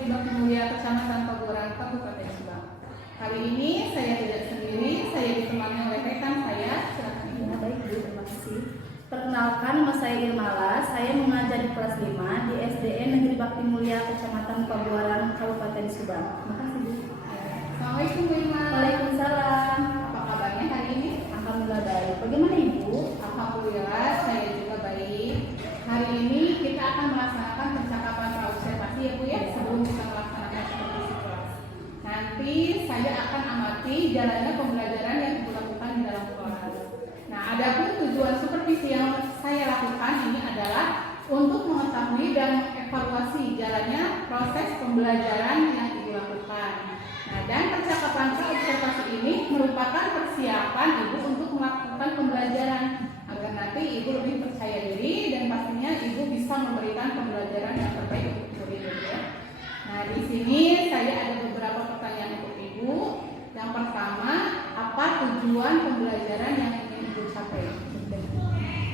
Negeri Bakti Mulia Kecamatan Pabuaran, Kabupaten Subang. Kali ini saya tidak sendiri, saya ditemani oleh rekan saya. Silakan Ibu. Baik Bu, terima kasih. Perkenalkan, nama saya Irmala. Saya mengajar di kelas 5 di SDN Negeri Bakti Mulia Kecamatan Pabuaran, Kabupaten Subang. Terima kasih Bu. Assalamualaikum Bu Irma. Waalaikumsalam. Apa kabarnya hari ini? Alhamdulillah baik. Bagaimana Ibu? Alhamdulillah saya juga baik. Hari ini kita akan melaksanakan percakapan praobservasi ya Bu ya, sebelum kita melaksanakan supervisi kelas. Nanti saya akan amati jalannya pembelajaran yang Ibu lakukan di dalam kelas. Nah, adapun tujuan supervisi yang saya lakukan ini adalah untuk mengetahui dan evaluasi jalannya proses pembelajaran yang Ibu lakukan. Nah, dan percakapan praobservasi ini merupakan persiapan Ibu untuk melakukan pembelajaran agar nanti Ibu lebih percaya diri dan pastinya Ibu bisa memberikan pembelajaran yang terbaik untuk murid ya. Nah, di sini saya ada beberapa pertanyaan untuk Ibu. Yang pertama, apa tujuan pembelajaran yang ingin Ibu capai?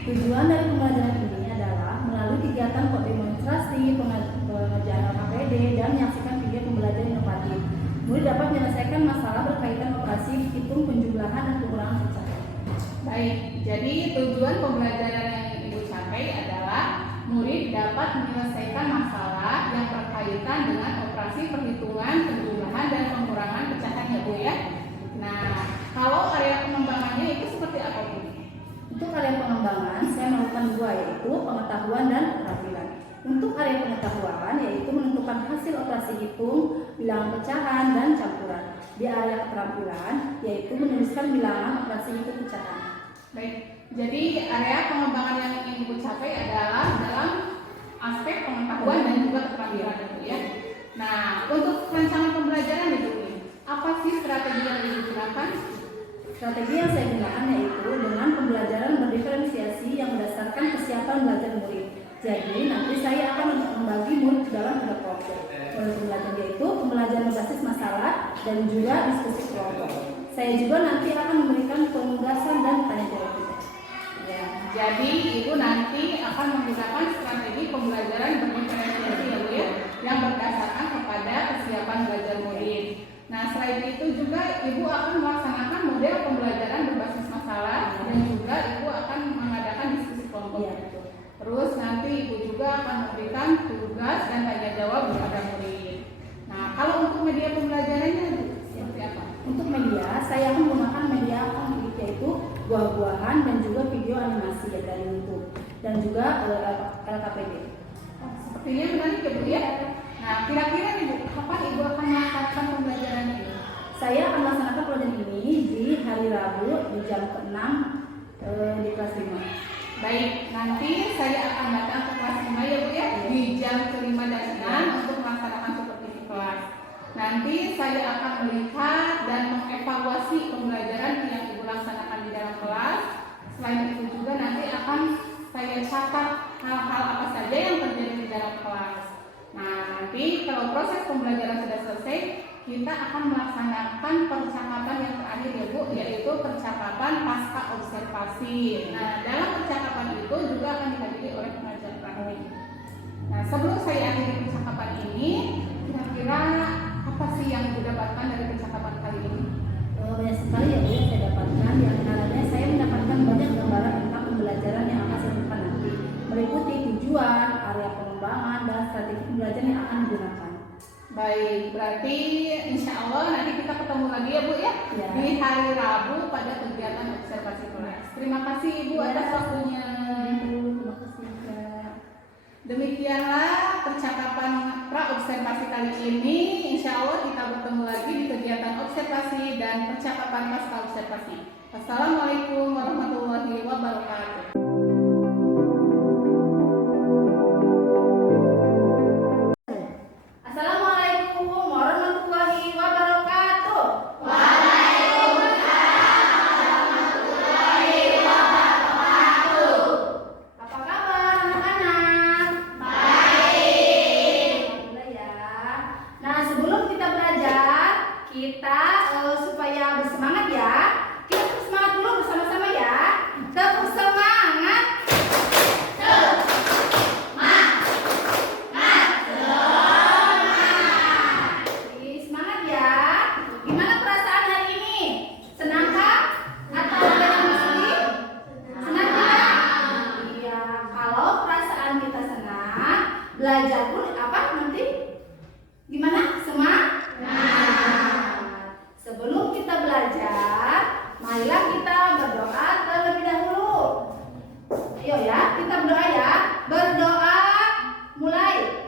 Tujuan dari pembelajaran ini adalah melalui kegiatan demonstrasi, pengerjaan LKPD, dan menyaksikan video pembelajaran inovatif. Murid dapat menyelesaikan masalah berkaitan operasi, hitung, penjumlahan, dan pengurangan pecahan. Baik, jadi tujuan pembelajaran yang ingin Ibu capai adalah murid dapat menyelesaikan masalah yang berkaitan dengan operasi perhitungan, penjumlahan, dan pengurangan pecahan ya Bu ya. Nah, kalau area pengembangannya itu seperti apa Bu? Untuk area pengembangan, saya melakukan dua, yaitu pengetahuan dan keterampilan. Untuk area pengetahuan, yaitu menentukan hasil operasi hitung, bilangan pecahan, dan campuran. Di area keterampilan, yaitu menuliskan bilangan operasi hitung pecahan. Baik, jadi area pengembangan yang ingin Ibu capai adalah dalam aspek pengetahuan dan juga keterampilan itu ya. Nah, untuk rancangan pembelajaran Ibu, apa sih strategi yang Ibu gunakan? Strategi yang saya gunakan yaitu dengan pembelajaran berdiferensiasi yang berdasarkan kesiapan belajar murid. Jadi nanti saya akan membagi murid dalam tiga kelompok. Pembelajaran yaitu pembelajaran berbasis masalah dan juga diskusi kelompok. Saya juga nanti akan memberikan penugasan dan tanya jawab. Ya, jadi Ibu nanti akan menggunakan strategi pembelajaran berdiferensiasi ya Bu ya, yang berdasarkan kepada kesiapan belajar murid. Nah, selain itu juga Ibu akan melaksanakan model pembelajaran berbasis masalah dan juga Ibu akan mengadakan diskusi kelompok. Ya. Terus nanti Ibu juga akan memberikan tugas dan tanya jawab kepada murid. Nah, kalau untuk media pembelajarannya seperti apa? Untuk media, saya akan menggunakan media konflik, yaitu buah-buahan dan juga video animasi ya, dari YouTube dan juga LKPD. Sepertinya menarik ya Bu ya. Nah, kira-kira Ibu, kapan Ibu akan melakukan pembelajaran ini? Saya akan melaksanakan pelajaran ini di hari Rabu di jam ke-6 di kelas 5. Baik, nanti saya akan datang ke kelas 5 ya Bu ya, di jam ke-5 dan 6 untuk melaksanakan supervisi kelas. Nanti saya akan melihat dan mengevaluasi pembelajaran yang Ibu laksanakan di dalam kelas. Selain itu juga nanti akan saya catat hal-hal apa saja yang terjadi di dalam kelas. Nah, nanti kalau proses pembelajaran sudah selesai, kita akan melaksanakan percakapan yang terakhir ya Bu, yaitu percakapan pasca observasi. Nah, dalam percakapan itu juga akan dihadiri oleh pengajar praktik. Nah, sebelum saya akhiri percakapan ini, kira-kira apa sih yang Ibu dapatkan dari percakapan kali ini? Banyak sekali ya Bu yang saya dapatkan. Di antaranya saya mendapatkan banyak gambaran tentang pembelajaran yang akan saya lakukan nanti, meliputi tujuan, area pengembangan, dan strategi pembelajaran yang akan digunakan. Baik, berarti insya Allah nanti kita ketemu lagi ya Bu ya, Ya. di hari Rabu pada kegiatan observasi kelas. Terima kasih Ibu atas waktunya. Terima kasih juga. Demikianlah percakapan praobservasi kali ini. Insya Allah kita bertemu lagi di kegiatan observasi dan percakapan pasca observasi. Wassalamualaikum warahmatullahi wabarakatuh. Assalamualaikum warahmatullahi wabarakatuh. Apa kabar anak-anak? Baik. Alhamdulillah ya. Nah, sebelum kita belajar, kita supaya bersemangat ya, kita terus semangat dulu bersama-sama ya. Tepuk semangat. belajar pun apa nanti gimana? Semangat. Sebelum kita belajar, marilah kita berdoa terlebih dahulu. Ayo ya, kita berdoa ya. Berdoa, mulai.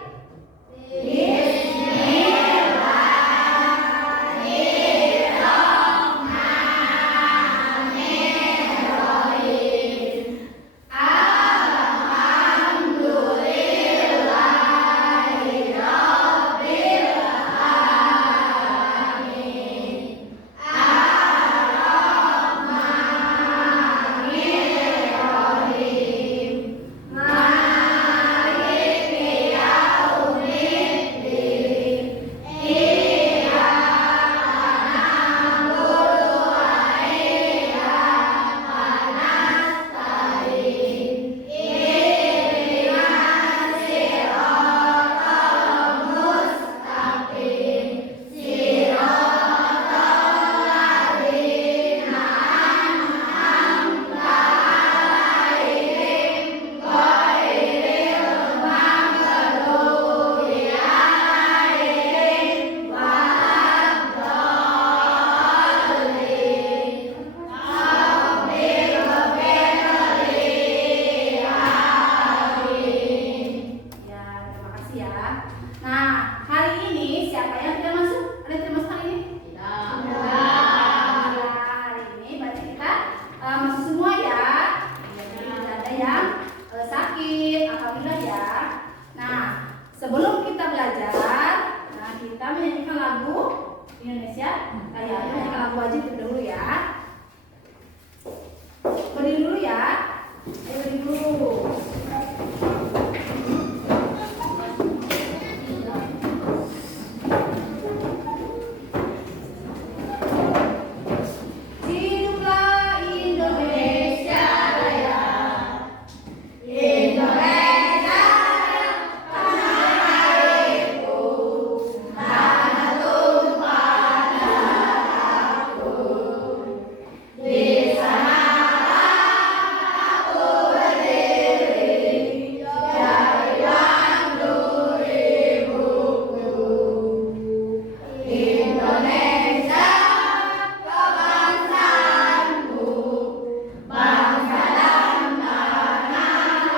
Sebelum kita belajar, nah kita menyanyikan lagu Indonesia. Kayak menyanyikan lagu wajib dulu ya. Berdiri dulu ya. Ayo berdiri dulu. Hiduplah Indonesia Raya. Indonesia tanah airku, tanah tumpah darahku. Di sanalah aku berdiri, jadilah nur ibuku. Indonesia kebangsaanku, bangsa dan tanah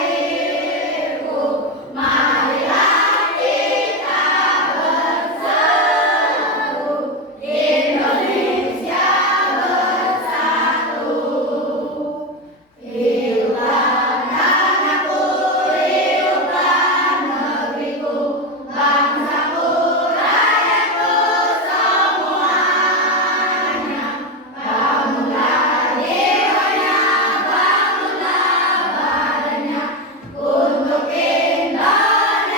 airku. Marilah kita bersatu, Indonesia bersatu. Hiduplah tanahku, hiduplah negeriku, bangsaku, rakyatku semuanya. Bangunlah jiwanya, bangunlah badannya, untuk Indonesia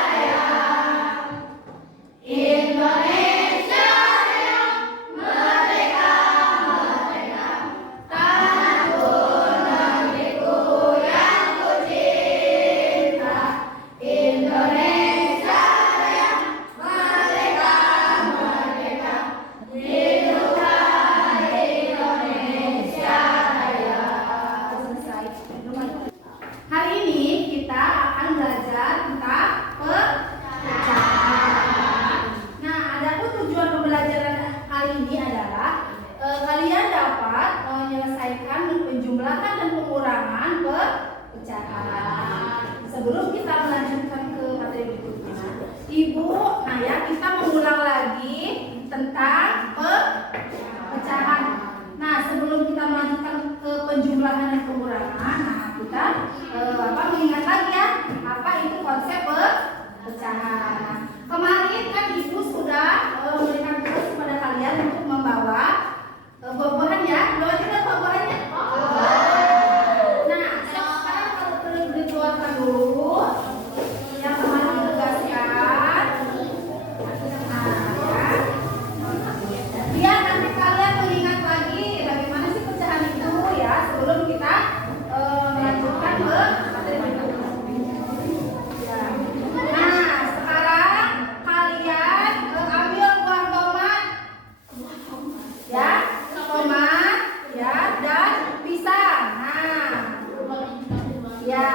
Raya. Indonesia Raya, merdeka, merdeka, tanahku, negeriku yang ku cinta. Indonesia Raya, merdeka, merdeka, hiduplah Indonesia Raya. Selesai. Hari ini kita akan belajar tentang pecahan. Nah, adapun tujuan pembelajaran kali ini adalah kalian dapat menyelesaikan penjumlahan dan pengurangan pecahan. Sebelum kita melanjutkan ke materi berikutnya, Ibu, nah ya kita mengulang lagi tentang pecahan. Nah, sebelum kita melanjutkan ke penjumlahan dan pengurangan, nah kita mengingat lagi ya apa itu konsep pecahan. Kemarin kan Ibu sudah memberikan tugas kepada kalian untuk membawa buah-buahan ya. Bawa juga buah-buahannya. Nah, sekarang kalau perlu dikeluarkan dulu yang kemarin ditugaskan. Nah, ya. Biar nanti kalian mengingat lagi bagaimana sih pecahan itu ya sebelum kita melanjutkan ke materi berikutnya. Ya. Nah, sekarang kalian ambil buah tomat, ya, tomat, ya, dan pisang. Nah, ya.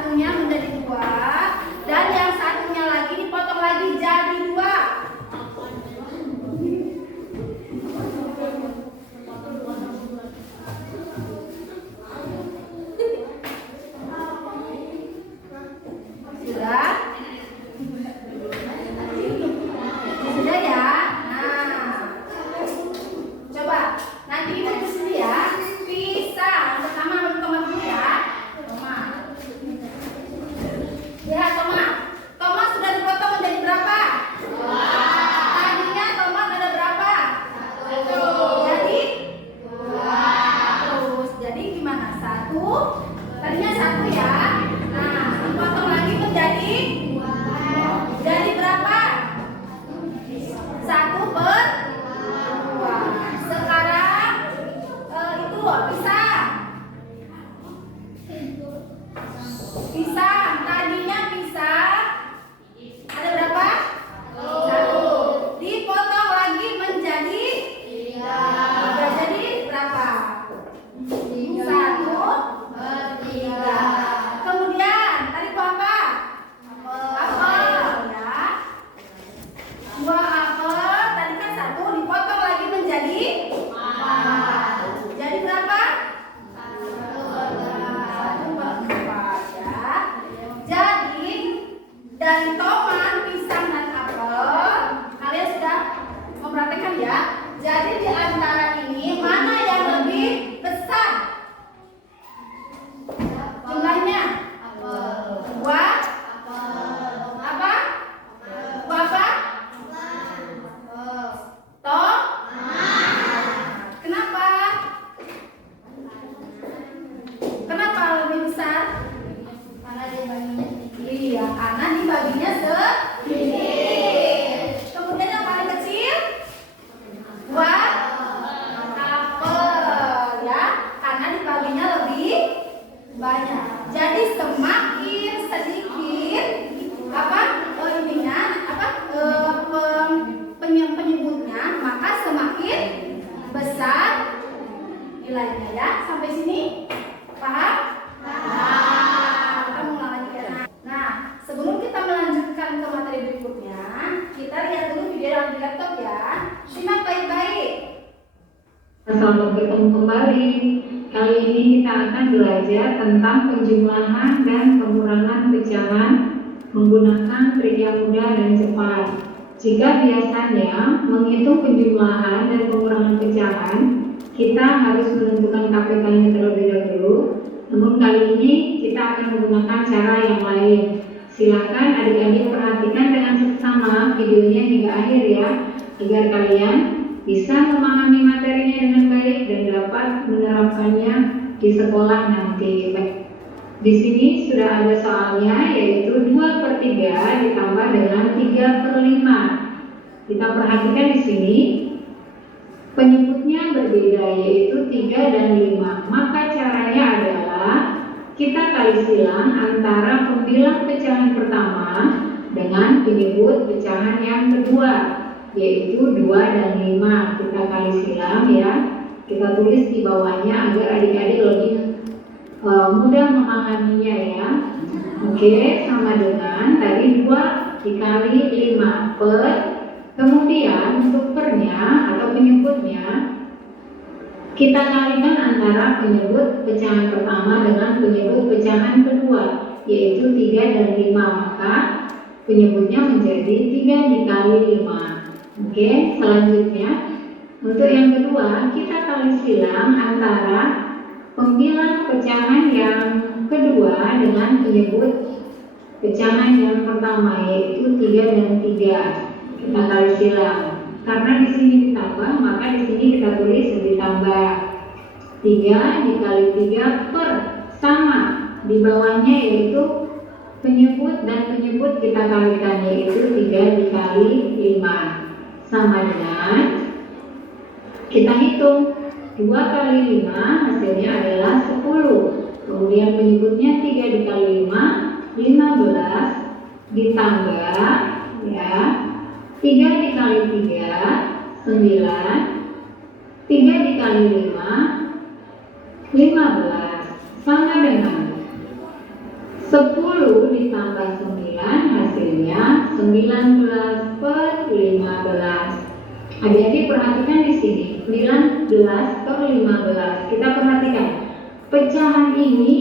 satunya menjadi 2 dan yang satunya lagi dipotong lagi jadi 2. Sudah? Sudah ya? Nah, coba nanti kita tulis dulu ya. Pisah. Pertama Toma dulu ya. Toma. Lihat Toma. Toma sudah dipotong menjadi berapa? 2. Tadinya Toma ada berapa? 1. Jadi 2. Terus jadi gimana? 1. Tadinya 1 ya. Nah, dipotong lagi menjadi 2. Jadi berapa? 1/2. Sekarang itu pisah. Pisah. Tadinya pisah. Ada berapa? 1. Dipotong lagi menjadi 3. Jadi berapa? 1/3. Kemudian tadi itu apa? Apel ya. 2 apel. Tadi kan 1 dipotong lagi menjadi 4. Jadi berapa? 1/4 ya. Jadi dari tomat, pisang dan apel kalian sudah memperhatikan ya. Jadi di antara ini mana yang lebih besar? Jumlahnya? 2 apa? 2 apa? Kenapa? Kenapa lebih besar? Karena dibaginya sedikit. Iya, karena dibaginya sedikit. Kemudian yang paling kecil? 2 apel ya, karena dibaginya lebih banyak. Jadi semakin sedikit penyebutnya, maka semakin besar nilainya ya. Sampai sini paham? Paham. Kita mulai lagi ya. Nah, sebelum kita melanjutkan ke materi berikutnya, kita lihat dulu video yang di laptop ya. Simak baik-baik. Selamat bertemu kembali. Kali ini kita akan belajar tentang penjumlahan dan pengurangan pecahan menggunakan trik yang mudah dan cepat. Jika biasanya menghitung penjumlahan dan pengurangan pecahan, kita harus menentukan KPK-nya terlebih dahulu. Namun kali ini kita akan menggunakan cara yang lain. Silakan adik-adik perhatikan dengan seksama videonya hingga akhir ya, agar kalian bisa memahami materinya dengan baik dan dapat menerapkannya di sekolah nanti. Di sini sudah ada soalnya, yaitu 2/3 ditambah dengan 3/5. Kita perhatikan di sini penyebutnya berbeda, yaitu 3 dan 5. Maka caranya adalah kita kali silang antara pembilang pecahan pertama dengan penyebut pecahan yang kedua, yaitu 2 dan 5. Kita kali silang ya. Kita tulis di bawahnya agar adik-adik lebih mudah memahaminya ya. Oke, sama dengan tadi 2 dikali 5 per, kemudian untuk pernya atau penyebutnya kita kalikan antara penyebut pecahan pertama dengan penyebut pecahan kedua, yaitu 3 dan 5. Maka penyebutnya menjadi 3 dikali 5. Oke, selanjutnya untuk yang kedua kita kali silang antara pembilang pecahan yang kedua dengan penyebut pecahan yang pertama, yaitu 3 dan 3. Kita kali silang. Karena di sini ditambah, maka di sini kita tulis ditambah. 3 dikali 3 per, sama di bawahnya yaitu penyebut dan penyebut kita kalikan, yaitu 3 dikali 5 sama dengan, kita hitung 2 kali 5 hasilnya adalah 10. Kemudian penyebutnya 3 dikali 5 15 ditambah ya 3 dikali 3 9, 3 dikali 5 15 sama dengan 10 10 ditambah 9 hasilnya 19/15. Adik-adik perhatikan di sini 19/15. Kita perhatikan pecahan ini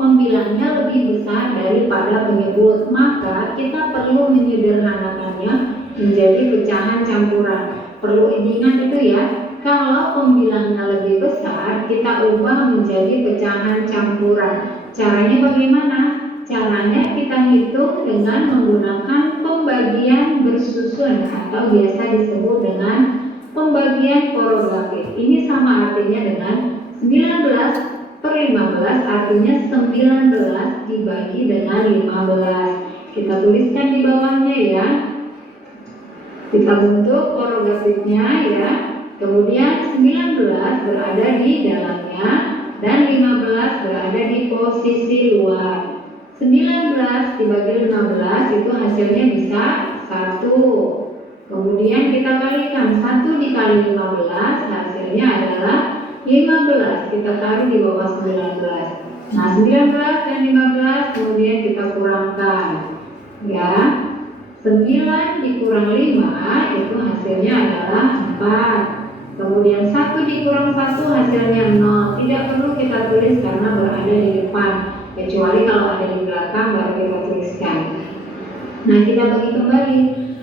pembilangnya lebih besar daripada penyebut, maka kita perlu menyederhanakannya menjadi pecahan campuran. Perlu diingat itu ya, kalau pembilangnya lebih besar kita ubah menjadi pecahan campuran. Caranya bagaimana? Caranya kita hitung dengan menggunakan pembagian bersusun atau biasa disebut dengan pembagian korogatif. Ini sama artinya dengan 19/15, artinya 19 dibagi dengan 15. Kita tuliskan di bawahnya ya. Kita bentuk korogatifnya ya. Kemudian 19 berada di dalamnya dan 15 berada di posisi luar. 19 dibagi 15 itu hasilnya bisa 1. Kemudian kita kalikan 1 dikali 15 hasilnya adalah 15. Kita taruh di bawah 19. Nah 19 dan 15 kemudian kita kurangkan ya. 9 dikurang 5 itu hasilnya adalah 4. Kemudian 1 dikurang 1 hasilnya 0. Tidak perlu kita tulis karena berada di depan, kecuali kalau ada di belakang baru kita tuliskan. Nah kita bagi kembali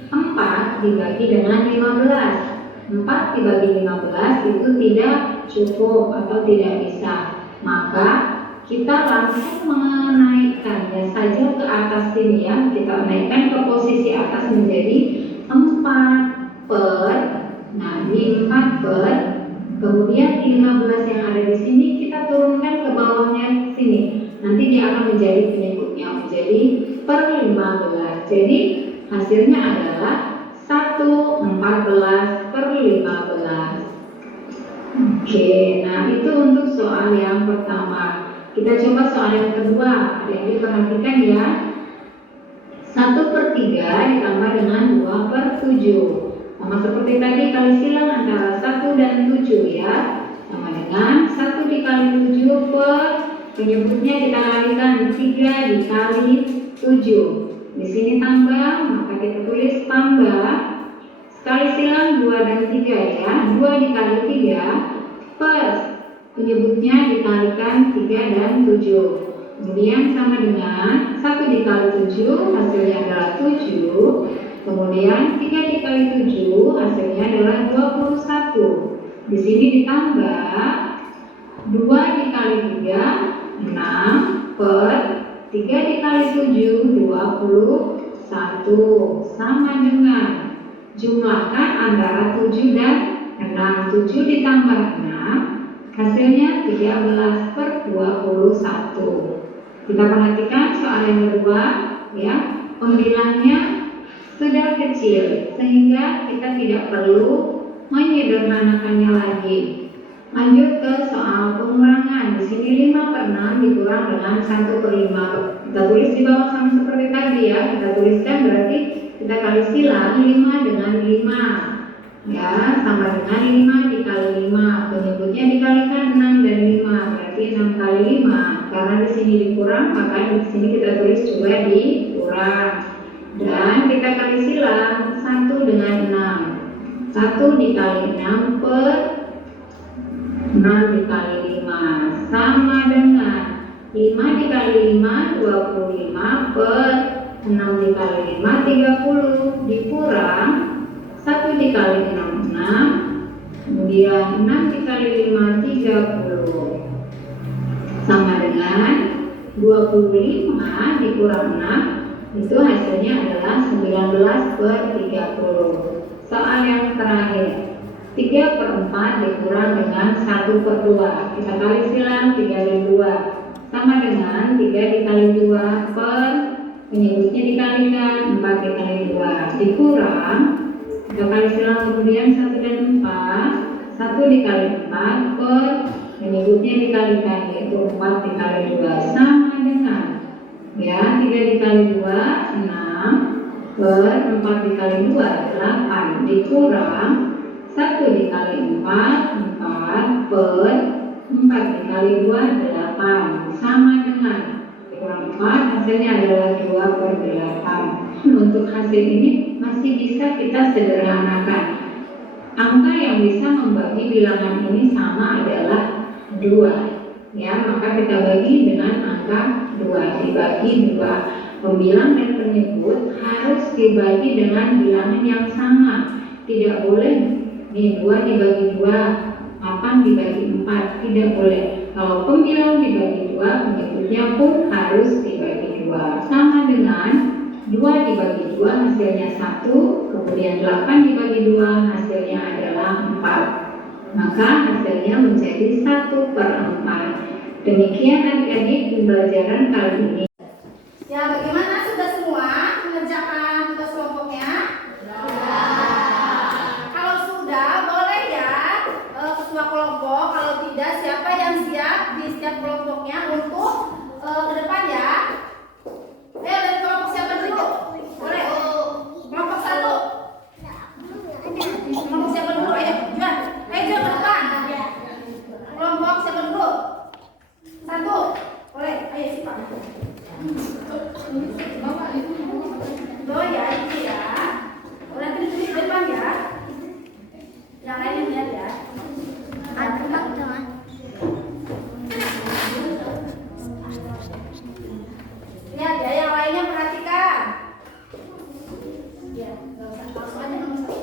4 dibagi dengan 15. 4 dibagi 15 itu tidak cukup atau tidak bisa. Maka kita langsung menaikkannya saja ke atas sini ya. Kita naikkan ke posisi atas menjadi 4 per, nah ini 4 per, kemudian 15 yang ada di sini kita turunkan ke bawahnya sini. Nanti dia akan menjadi penyebutnya menjadi per 15. Jadi hasilnya adalah 1/14/15. Oke, nah itu untuk soal yang pertama. Kita coba soal yang kedua. Jadi perhatikan ya. 1/3 ditambah dengan 2/7. Sama seperti tadi kali silang antara 1 dan 7 ya. Sama dengan 1 dikali 7 per, penyebutnya kita kalikan 3 dikali 7. Di sini tambah, maka kita tulis tambah. Sekali silang 2 dan 3 ya. 2 dikali 3 per, penyebutnya dikalikan 3 dan 7. Kemudian sama dengan 1 dikali 7 hasilnya adalah 7. Kemudian 3 dikali 7 hasilnya adalah 21. Di sini ditambah 2 dikali 3 6 per 3 dikali 7 21. Sama dengan jumlahkan antara 7 dan 6. 7 ditambah 6 hasilnya 13/21. Kita perhatikan soal yang kedua ya. Pembilangnya sudah kecil sehingga kita tidak perlu menyederhanakannya lagi. Lanjut ke soal pengurangan. Di sini 5/6 dikurang dengan 1/5. Kita tulis di bawah sama seperti tadi ya. Kita tuliskan berarti kita kali silang 5 dengan 5. Ya, sama dengan 5 dikali 5. Penyebutnya dikalikan 6 dan 5. Berarti 6 kali 5. Karena di sini dikurang, maka di sini kita tulis juga dikurang. Dan kita kali silang 1 dengan 6. 1 dikali 6 per 6 dikali 5 sama dengan 5 dikali 5 25 per 6 dikali 5 30 dikurang 1 dikali 6 6, kemudian 6 dikali 5 30 sama dengan 25 dikurang 6 itu hasilnya adalah 19/30. Soal yang terakhir 3/4 dikurang dengan 1/2. Kita kali silang 3 kali 2 sama dengan 3 dikali 2 per, penyebutnya dikalikan 4 dikali 2 dikurang, kita kali silang kemudian 1 dan 4, 1 dikali 4 per, penyebutnya dikalikan yaitu 4 dikali 2 sama dengan ya 3 dikali 2 6 per 4 dikali 2 8 dikurang 1 dikali 4 4 per 4 dikali 2 8 sama dengan, kita kurang 4, hasilnya adalah 2/8. Untuk hasil ini masih bisa kita sederhanakan. Angka yang bisa membagi bilangan ini sama adalah 2. Ya, maka kita bagi dengan angka 2, dibagi 2. Pembilang dan penyebut harus dibagi dengan bilangan yang sama. Tidak boleh nih 2 dibagi 2, 8 dibagi 4, tidak boleh. Kalau pembilang dibagi 2, penyebutnya pun harus dibagi 2. Sama dengan 2 dibagi 2 hasilnya 1, kemudian 8 dibagi 2 hasilnya adalah 4. Maka hasilnya menjadi 1/4. Demikian adik-adik pembelajaran kali ini. Ya, bagaimana, sudah semua mengerjakan tugas kelompoknya? Kalau sudah, boleh ya ketua kelompok. Kalau tidak, siapa yang siap di setiap kelompoknya untuk ke depan ya? Ayo dari kelompok siapa dulu? Boleh? Kelompok 1. Kelompok siapa dulu? Ayo, Juan. Ayo Juan ke depan. Kelompok siapa dulu? 1. Boleh? Ayo siapa? Oh ya, itu ya. Nanti ditulis depan ya. Yang lain lihat ya. Lihat ya, yang lainnya perhatikan. Ya, nggak usah, langsung aja nomor 1.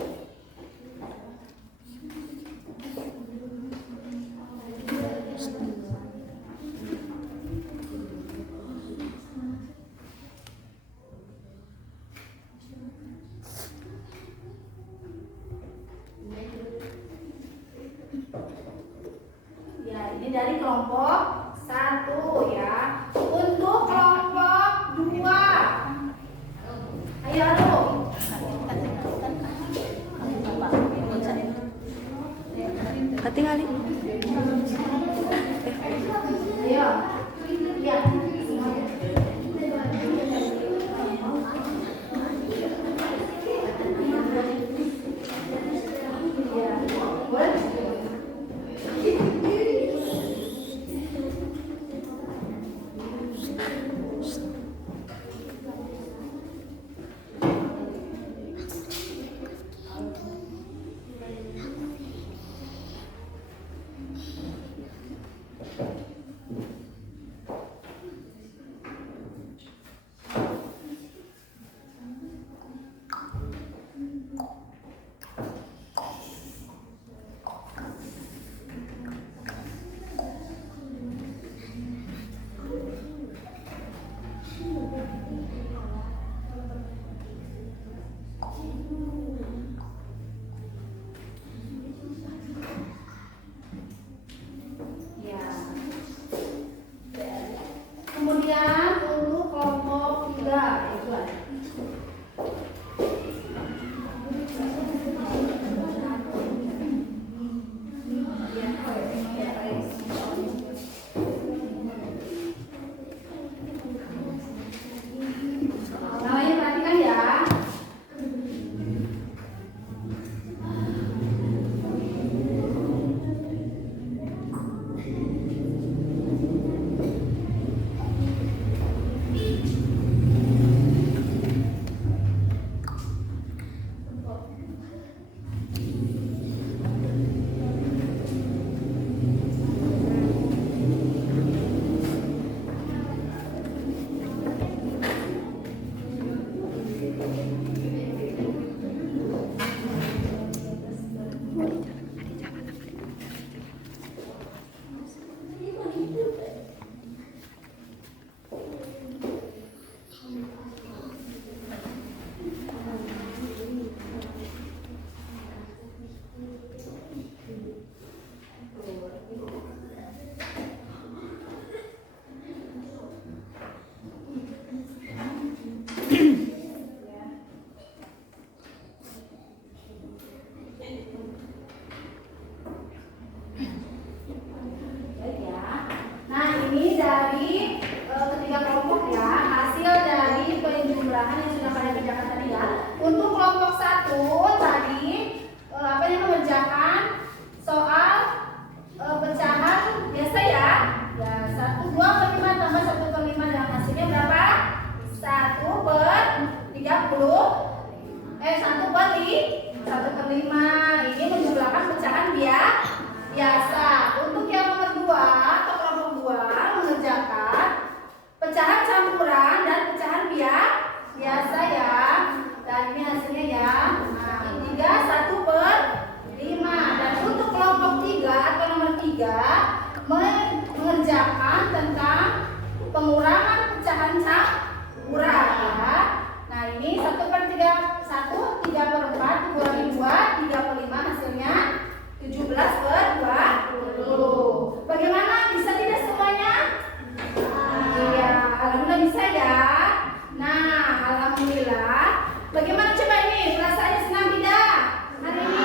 Ya, ini dari kelompok 1 ya. Untuk kelompok 2. Ayo aduk. Tinggalin. Ayo. Lihat semuanya. Ya, boleh? Ya. Kemudian untuk kelompok 3 itu ada. Namanya perhatikan ya. Baik ya. Nah, ini dari ketiga kelompok ya, hasil dari penjumlahan yang sudah kalian kerjakan tadi ya. Untuk kelompok 1 tadi apa yang mengerjakan soal pecahan biasa ya. Ya, 1/2/5 tambah 1/5 dan hasilnya ini 1/3/4 dikurangi 2, 35 hasilnya 17/20. Bagaimana? Bisa tidak semuanya? Iya, alhamdulillah bisa ya. Nah, alhamdulillah. Bagaimana coba ini? Perasaannya senang tidak? Hari ini?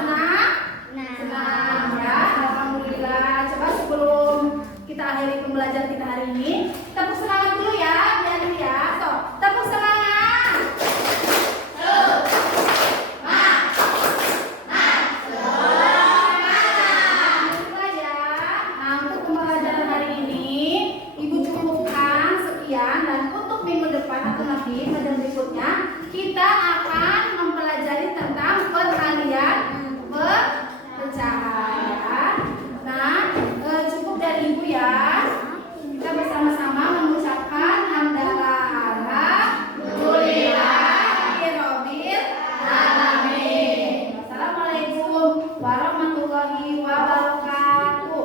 Senang? Senang ya, alhamdulillah. Coba sebelum kita akhiri pembelajaran kita hari ini, tepuk semangat dulu ya, biar ya. So, tepuk semangat. Kita akan mempelajari tentang peralihan pecahan ya. Nah, cukup dari Ibu ya. Kita bersama-sama mengucapkan alhamdulillahirabbil alamin. Wassalamualaikum warahmatullahi wabarakatuh.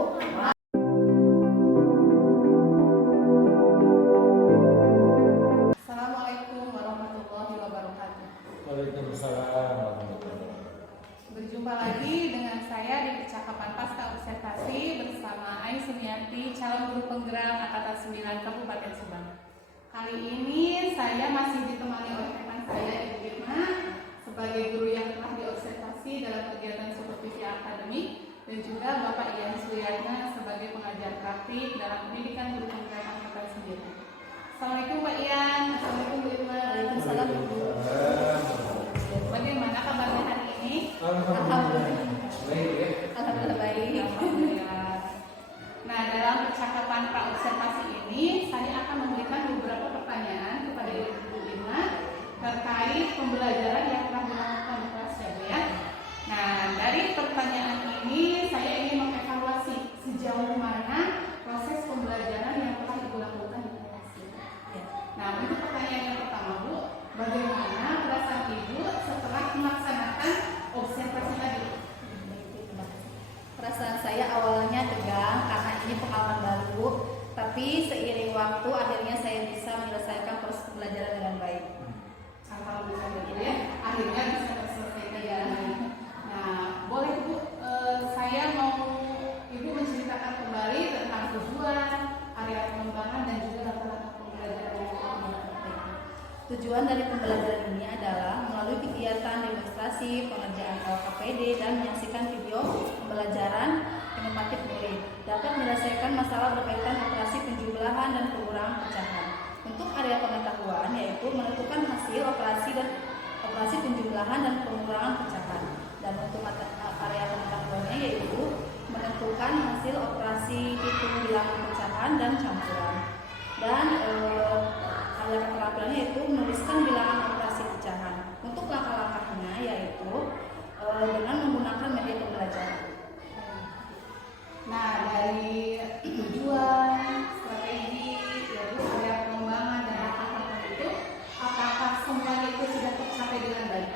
Assalamualaikum warahmatullahi wabarakatuh. Waalaikumsalam warahmatullahi wabarakatuh. Berjumpa lagi dengan saya di percakapan pasca observasi bersama Ai Sumiati, calon guru penggerak Angkatan 9 Kabupaten Subang. Kali ini saya masih ditemani oleh rekan saya Ibu Irma sebagai guru yang telah diobservasi dalam kegiatan supervisi akademik dan juga Bapak Ian Suyatna sebagai pengajar praktik dalam pendidikan guru penggerak Angkatan 9. Assalamualaikum Pak Ian. Assalamualaikum Bu Irma. Waalaikumsalam. Bagaimana kabarnya hari ini? Alhamdulillah. Baik ya. Alhamdulillah baik. Alhamdulillah. Nah, dalam percakapan praobservasi ini saya akan memberikan beberapa pertanyaan kepada Ibu Irma terkait pembelajaran yang telah dilakukan di kelas ya. Nah, dari pertanyaan ini saya ingin mengevaluasi sejauh mana proses pembelajaran yang telah Ibu lakukan di kelas. Nah, untuk pertanyaan yang pertama, Bu, bagaimana perasaan Ibu setelah melaksanakan observasi tadi? Perasaan saya awalnya tegang karena ini pengalaman baru, tapi seiring waktu akhirnya saya bisa menyelesaikan proses pembelajaran dengan baik. Alhamdulillah ya, akhirnya bisa terselesaikan ya. Nah, boleh Bu, saya mau Ibu menceritakan kembali tentang tujuan, area pengembangan dan juga latar-latar pembelajaran yang Tujuan dari pembelajaran ini adalah melalui kegiatan demonstrasi, pengerjaan LKPD, dan menyaksikan video pembelajaran inovatif murid dapat menyelesaikan masalah berkaitan operasi penjumlahan dan pengurangan pecahan. Untuk area pengetahuan yaitu menentukan hasil operasi penjumlahan dan pengurangan pecahan. Dan untuk area pengetahuannya yaitu menentukan hasil operasi hitung bilangan pecahan dan campuran. Dan area keterampilannya yaitu menuliskan bilangan operasi pecahan. Untuk langkah-langkahnya yaitu dengan menggunakan media pembelajaran. Nah, dari tujuan, strategi, yaitu area pengembangan dan langkah-langkah itu, apakah semuanya itu sudah tercapai dengan baik?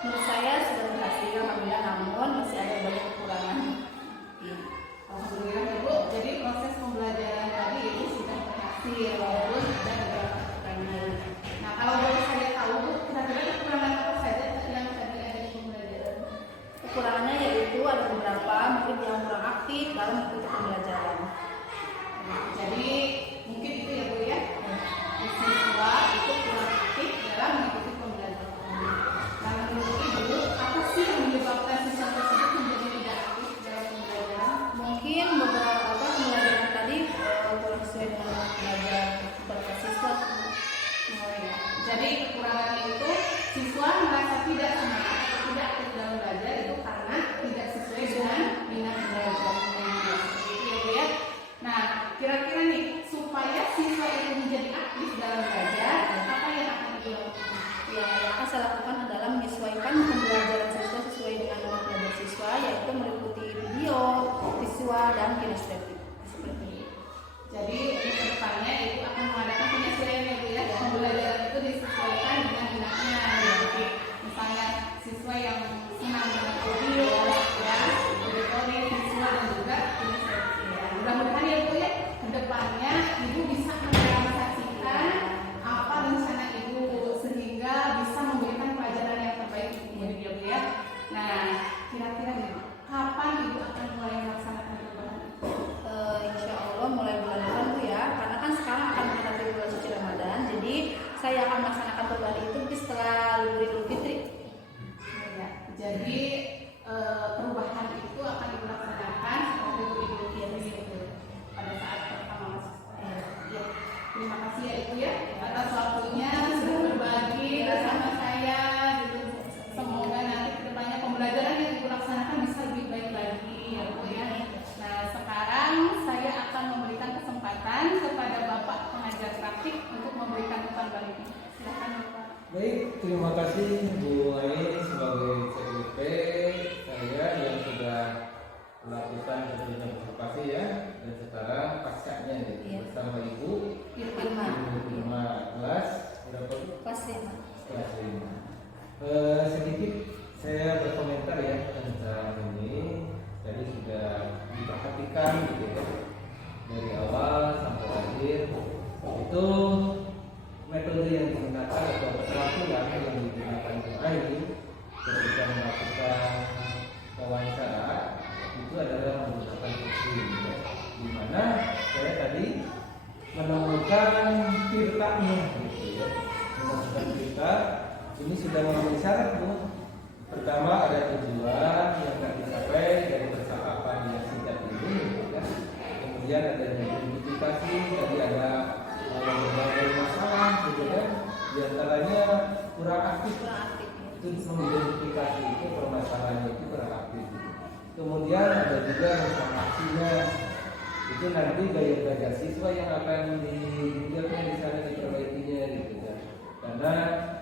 Menurut saya sudah berhasil alhamdulillah, namun masih ada banyak kekurangan. Alhamdulillah ya Bu, jadi proses pembelajaran tadi itu sudah berhasil walaupun ada beberapa kekurangan. Nah, kalau boleh saya tahu Bu, kira-kira kekurangan apa saja yang tadi ada di pembelajaran? Kekurangannya yaitu ada beberapa murid yang kurang aktif dalam mengikuti pembelajaran. Jadi mungkin itu ya Bu ya, siswa itu kurang aktif dalam mengikuti pembelajaran. Nah, menurut Ibu, apa sih yang menyebabkan siswa tersebut menjadi tidak aktif dalam pembelajaran? Mungkin beberapa pembelajaran tadi kurang sesuai dengan pembelajaran beberapa siswa. Oh, ya. Jadi kekurangan itu siswa merasa tidak semangat atau tidak aktif dalam belajar itu karena tidak sesuai dengan minat belajarnya. Seperti itu ya Bu ya. Nah, kira-kira nih supaya siswa itu menjadi aktif dalam belajar, apa yang akan dilakukan? Ya, yang akan saya lakukan adalah menyesuaikan pembelajaran siswa sesuai dengan minat belajar siswa, yaitu meliputi video, visual, dan kinestetik. Seperti itu. Jadi untuk kedepannya itu akan mengadakan penyesuaian ya Bu ya. Pembelajaran itu disesuaikan persoalan kali ini. Silakan Bapak. Baik, terima kasih Bu Ai sebagai CIP saya yang sudah melakukan tentunya observasi ya, dan sekarang pascanya nih Iya. bersama Ibu Irma. Irma kelas berapa Bu? Pas ya, Mak. Kelas 5. Sedikit saya berkomentar ya tentang ini. Tadi sudah diperhatikan gitu ya dari awal sampai akhir. Itu metode yang digunakan atau peraturan yang digunakan ini ketika melakukan wawancara itu adalah menggunakan kursi ya. Di mana saya tadi menemukan tirtanya gitu ya. Menemukan tirta ini sudah memenuhi syarat Bu. Pertama ada tujuan yang akan dicapai dari percakapan yang singkat ini gitu ya. Kemudian ada identifikasi, tadi ada berbagai masalah gitu kan. Di antaranya kurang aktif. Itu mengidentifikasi itu permasalahannya itu kurang aktif gitu. Kemudian ada juga rencana aksinya. Itu nanti gaya siswa yang akan dibuatnya di sana diperbaikinya gitu kan. Karena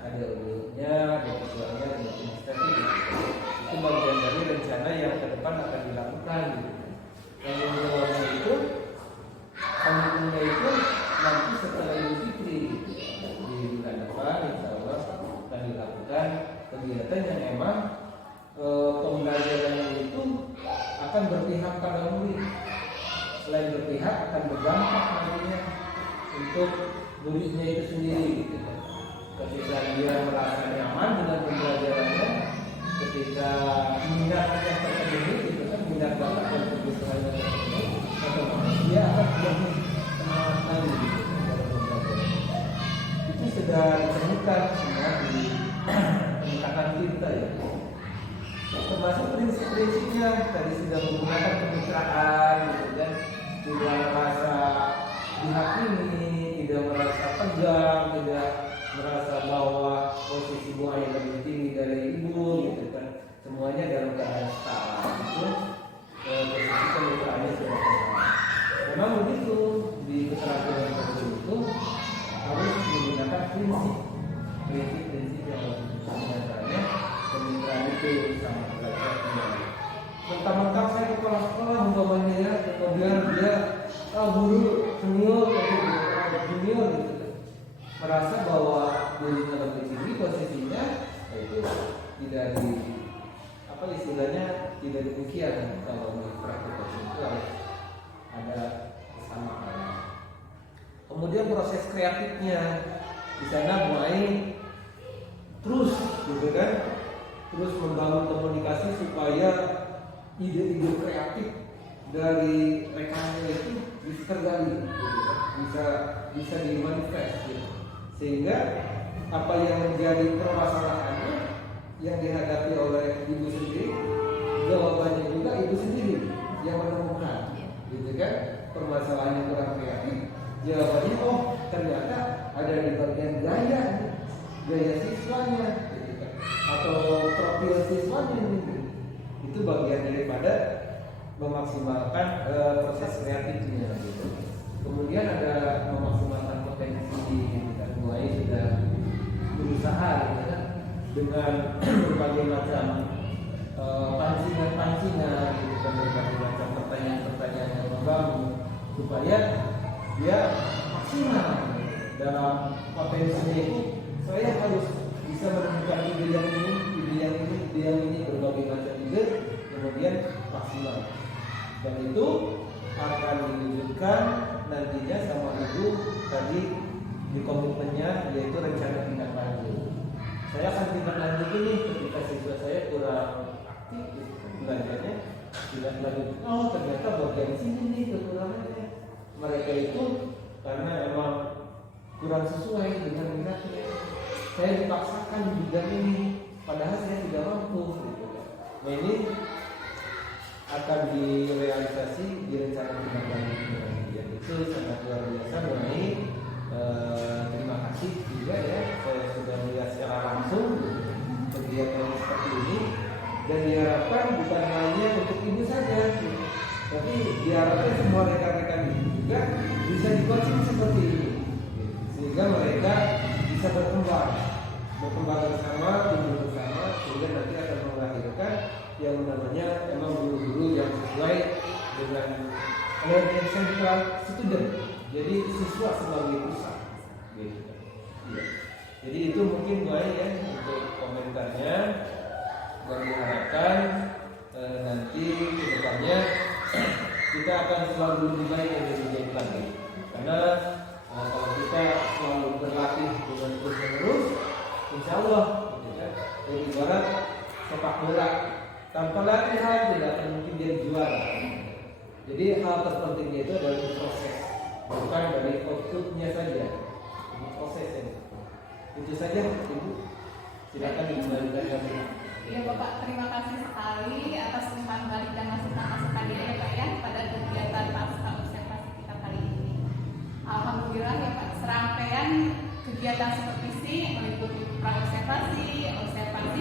ada urutnya, ada tujuannya, ada administrasi gitu. Itu bagian dari rencana yang ke depan akan dilakukan gitu. Yang kedua itu komitmennya itu nanti setelah Idul Fitri gitu. Di bulan depan insya Allah akan dilakukan kegiatan yang memang pembelajarannya itu akan berpihak pada murid. Selain berpihak akan berdampak nantinya untuk muridnya itu sendiri gitu. Ketika dia merasa nyaman dengan pembelajarannya, ketika minatnya terpenuhi gitu kan, minat bakat dan kebutuhannya terpenuhi, otomatis dia akan lebih semangat lagi gitu dalam pembelajaran. Itu sudah ditemukan semua di peningkatan kita ya. Termasuk prinsip-prinsipnya tadi sudah menggunakan kemitraan gitu kan, tidak merasa dihakimi, tidak merasa tegang, tidak merasa bahwa posisi Bu Ai lebih tinggi dari Ibu gitu kan. Semuanya dalam keadaan setara itu posisi kemitraannya sudah sama. Memang begitu di keterampilan tersebut itu harus menggunakan prinsip yang diantaranya kemitraan itu sama belajarnya. Mentang-mentang saya kepala sekolah umpamanya ya, kemudian dia guru senior atau junior gitu kan, merasa bahwa dirinya lebih tinggi posisinya, itu tidak di apa istilahnya tidak demikian. Kalau di praktek itu harus ada kesamaan. Kemudian proses kreatifnya di sana mulai terus gitu kan, terus membangun komunikasi supaya ide-ide kreatif dari rekannya itu bisa tergali gitu kan, bisa dimanifest gitu. Sehingga apa yang menjadi permasalahannya yang dihadapi oleh ibu sendiri, jawabannya juga ibu sendiri yang menemukan gitu kan. Permasalahannya kurang kreatif, jawabannya oh ternyata ada di bagian gaya siswanya gitu kan, atau profil siswanya gitu. Itu bagian daripada memaksimalkan proses kreatifnya gitu. Kemudian ada memaksimalkan potensi gitu kan. Mulai sudah berusaha gitu kan, dengan berbagai macam pancingan gitu kan, berbagai macam pertanyaan yang membangun supaya dia maksimal dalam potensinya itu. Saya harus bisa menemukan ide yang ini, berbagai macam ide, kemudian maksimal. Dan itu akan diwujudkan nantinya sama ibu tadi di komitmennya, yaitu rencana tindak lanjut. Saya akan tindak lanjut ini ketika siswa saya kurang aktif belajarnya, tindak lanjut. Oh ternyata bagian sini nih kekurangannya. Mereka itu karena memang kurang sesuai dengan minatnya. Saya dipaksakan di bidang ini, padahal saya tidak mampu. Gitu. Nah ini akan direalisasi di rencana tindak lanjut. Yang itu sangat luar biasa. Mengenai terima kasih juga ya, saya sudah melihat secara langsung kegiatan seperti ini, dan diharapkan bukan hanya untuk ibu saja, tapi diharapkan semua rekan-rekan ibu juga bisa dikonsumsi seperti ini, sehingga mereka bisa berkembang bersama, tumbuh bersama, sehingga nanti akan melahirkan yang namanya emang guru-guru yang sesuai dengan learning central student. Jadi siswa sebagai pusat. Gitu. Ya. Jadi itu mungkin baik ya untuk komentarnya. Dan diharapkan nanti ke depannya kita akan selalu lebih baik dan lebih baik lagi. Karena kalau kita selalu berlatih dengan terus-menerus, insya Allah, gitu kan? Ibarat sepak bola, tanpa latihan tidak akan mungkin jadi juara. Jadi hal terpentingnya itu adalah proses, bukan dari outputnya saja. Ini prosesnya. Itu saja, Ibu. Silakan dikembalikan lagi. Ya Bapak, terima kasih sekali atas umpan balik dan masukan-masukan ini ya Pak ya pada kegiatan pasca observasi kita kali ini. Alhamdulillah ya Pak, serangkaian kegiatan seperti ini meliputi praobservasi, observasi